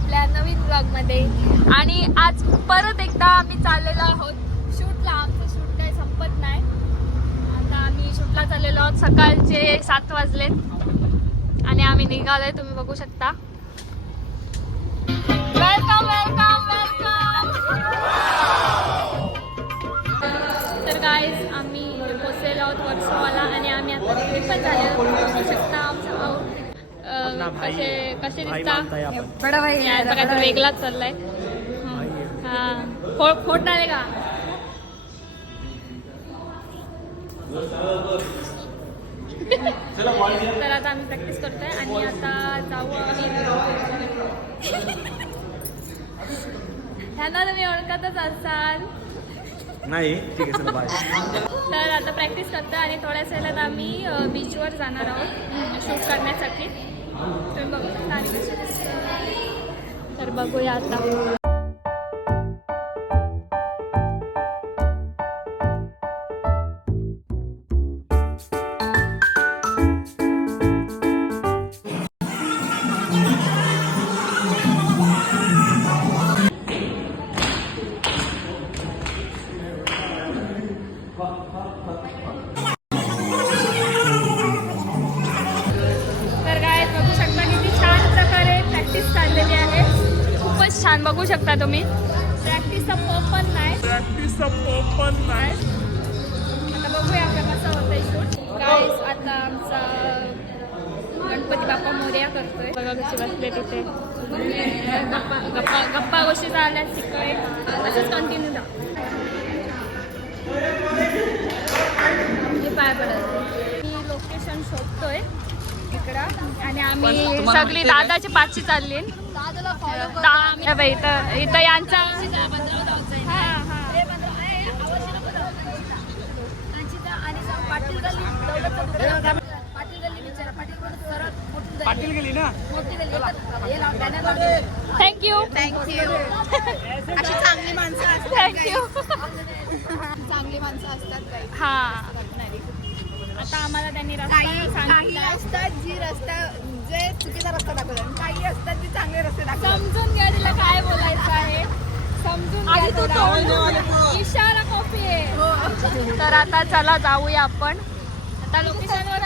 आपल्या नवीन ब्लॉगमध्ये. आणि आज परत एकदा आम्ही चाललेलो आहोत शूटला. आमचं शूट काही संपत नाही. आता आम्ही शूटला चाललेलो आहोत. सकाळचे 7 वाजलेत आणि आम्ही निघालोय, तुम्ही बघू शकता. Welcome welcome welcome. तर गाईज आम्ही पोचलेलो आहोत वर्सोवाला आणि आम्ही आता रेडी पण झालेलो. बघू शकता आमचं आउटफिट कसे दिसता. काहीतरी वेगळाच चाललाय. हा फोट आले का. तर आता आम्ही प्रॅक्टिस करतोय आणि आता जाऊ आम्ही. ह्यांना तुम्ही ओळखतच असाल. नाही ठीक आहे चला बाय. तर आता प्रॅक्टिस करतोय आणि थोड्याच वेळात आम्ही बीचवर जाणार आहोत शूट करण्यासाठी. तुम्ही बघू शकता आणि कशी दिसते. तर बघूया आता. चाललेली आहे. खूपच छान बघू शकता तुम्ही. प्रॅक्टिसचा पण नाही. आता बघूया आपलं कसं होतंय शूट. गाईस आता आमचा गणपती बाप्पा मोरया करतोय. बघा कशी बसले तिथे गप्पा गोष्टी झाल्या तिकडे. असंच कंटिन्यू द्या. पाय पडत मी लोकेशन शोधतोय इकडं आणि आम्ही सगळी दादाची पाचशी चालली. इथं यांचा थँक्यू अशी चांगली माणसं असतात. थँक्यू. चांगली माणसं असतात. हा आता आम्हाला त्यांनी काही असतात जी जे चुकीचा रस्ता दाखवतात. काही असतात जी चांगले रस्ते दाखवतात. समजून घ्या तिला काय बोलायचं आहे. समजून घ्या. इशारा कॉफी आहे. तर आता चला जाऊया आपण. आता लोकेशनवर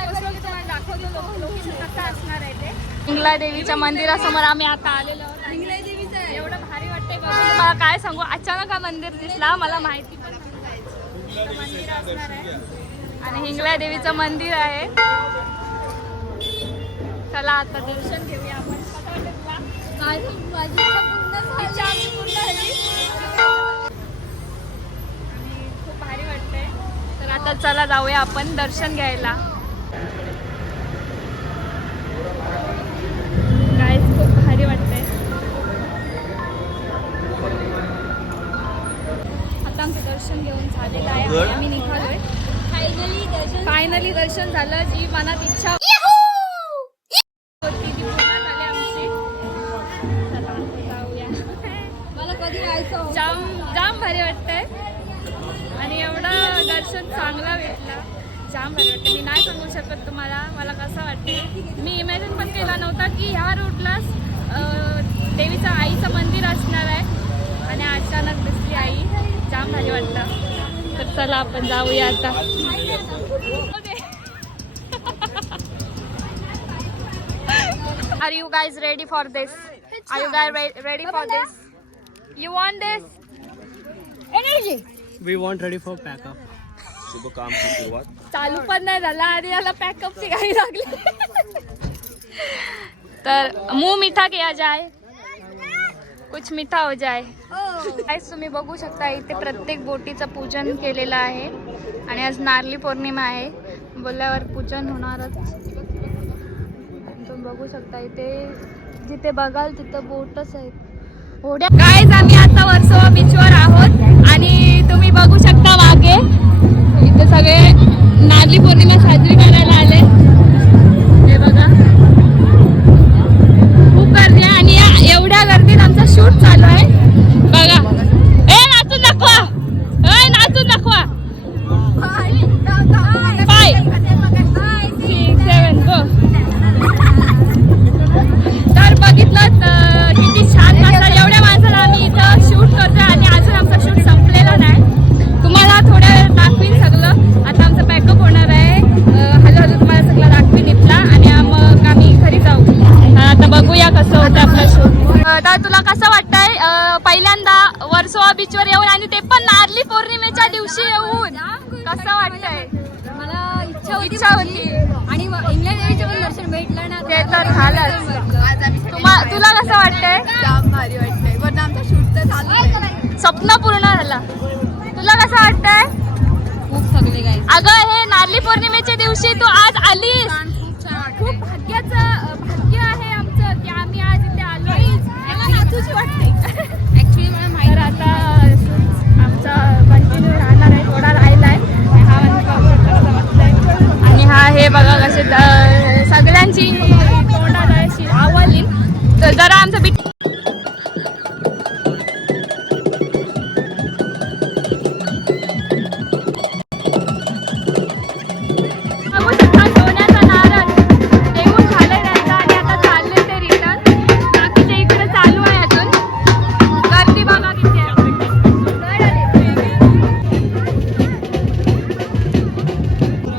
दाखवतो लोकेशन कसं असणार आहे ते. हिंगला देवीच्या मंदिरासमोर आम्ही आता आलेलो आहोत. हिंगलाई देवीचं आहे. एवढं भारी वाटतंय बघून. तुम्हाला काय सांगू, अचानक हा मंदिर दिसला. मला माहिती पण नव्हतं मंदिर असणार आहे. आणि हिंगला देवीचं मंदिर आहे. चला आता दर्शन घेऊया आपण. खूप भारी वाटतंय. तर आता चला जाऊया आपण दर्शन घ्यायला. गाईज खूप भारी वाटतंय. आता आमचं दर्शन घेऊन झालेलं आहे. आम्ही निघालोय. फायनली दर्शन झालं. जी मनात इच्छा होती ती पूर्ण झाली आमची. चला जाऊया. मला कधी यायचं. जाम भारी वाटतंय आणि एवढं दर्शन चांगला भेटला. जाम भारी वाटतं. मी नाही सांगू शकत तुम्हाला मला कसं वाटते. मी इमॅजिन पण केला नव्हता की ह्या रूटलाच देवीचं आईचं मंदिर असणार आहे आणि अचानक दिसली आई. जाम भारी वाटतं. तर चला आपण जाऊया आता. Are you guys ready for this? Are you guys ready for this? You want this? Energy. We want ready for pack up. शुभ काम की सुरुवात. चालू पण नाही झाला आणि याला पॅकअपची घाई लागली. तर मुंह मीठा किया जाए, कुछ मीठा हो जाए. गाईस तुम्ही बघू शकता इथे प्रत्येक बोटीचं पूजन केलेलं आहे आणि आज नारळी पौर्णिमा आहे. बोलल्यावर पूजन होणारच. तुम्ही बघू शकता इथे जिथे बघाल तिथं बोटच आहेत. गाईज आम्ही आता वर्सोवा बीचवर आहोत आणि तुम्ही बघू शकता मागे इथे सगळे नारळी पौर्णिमा साजरी करायला आले. हे बघा खूप गर्दी आहे आणि एवढ्या गर्दीत आमचा शूट चालू आहे. बघा नाचून दाखवा. नाचून दाखवा. 5, 6, 7 गो. तर बघितलं किती छान पहिल्यांदा वर्सोवा बीचवर येऊन आणि ते पण नारळी पौर्णिमेच्या दिवशी येऊन कसं वाटतंय? मला इच्छा होती आणि इंग्लंड देवीचं पण दर्शन भेटलं ना. ते तर झालंच. आज आम्ही तुला कसं वाटतंय? जाम भारी वाटतंय. पण आमचा शूट तर चालू आहे. स्वप्न पूर्ण झाला. तुला कसं वाटतंय? खूप थकले काय. अगं हे नारळी पौर्णिमेच्या दिवशी तू आज आलीस. खूप भाग्याचं भाग्य आहे आमचं की आम्ही आज इथे आलोय. तुझी वाटते ऍक्च्युली मला माहिती तर आता आमचा कंटिन्यू राहणार आहे, थोडा राहिला आहे. हा आणि हा हे बघा कसे सगळ्यांची तोंडाला अशी आवडली. तर जरा आमचं बीट बघू शकता सोन्याचा नारळ देऊन झालंय त्यांचा आणि आता चालले ते रिटर्न. बाकीचे इकडे चालू आहे अजून. गर्दी बघा किती आहे.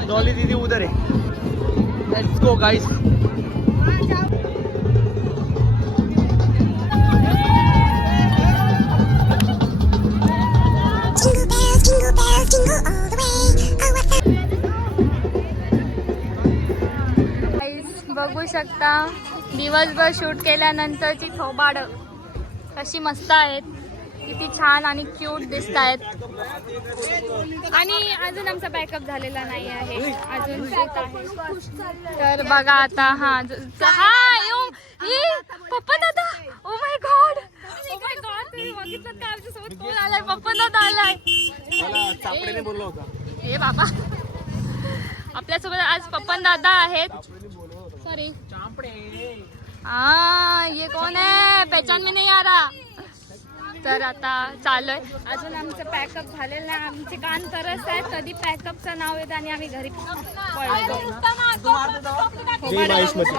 डॉली दीदी उधर है. Let's go guys. Jingle bells, jingle all the way. Oh, what fun. Guys, बघू शकता दिवसभर शूट केल्यानंतरची थोबाड कशी मस्त आहेत. किती छान आणि क्यूट दिसत आहेत. आणि अजून आमचा बॅकअप झालेला नाही आहे. अजून shoot आहे. तर बघा आता हा येऊ ही पप्पा दादा. Oh my God, oh my God, तुम्ही बघितलं का आमच्यासोबत कोण आलाय? पप्पा दादा आलाय. मला चापडेने बोलला होता. हे बाबा, आपल्यासोबत आज पप्पन दादा आहेत. सॉरी, हाँ ये कौन है? पहचान में नहीं आ रहा. तर आता चालू आहे. अजून आमचं पॅकअप झालेलं नाही. आमचे कान तरस आहेत. कधी पॅकअपचं नाव येतं आणि आम्ही घरी पळतो. जय बाईसमती.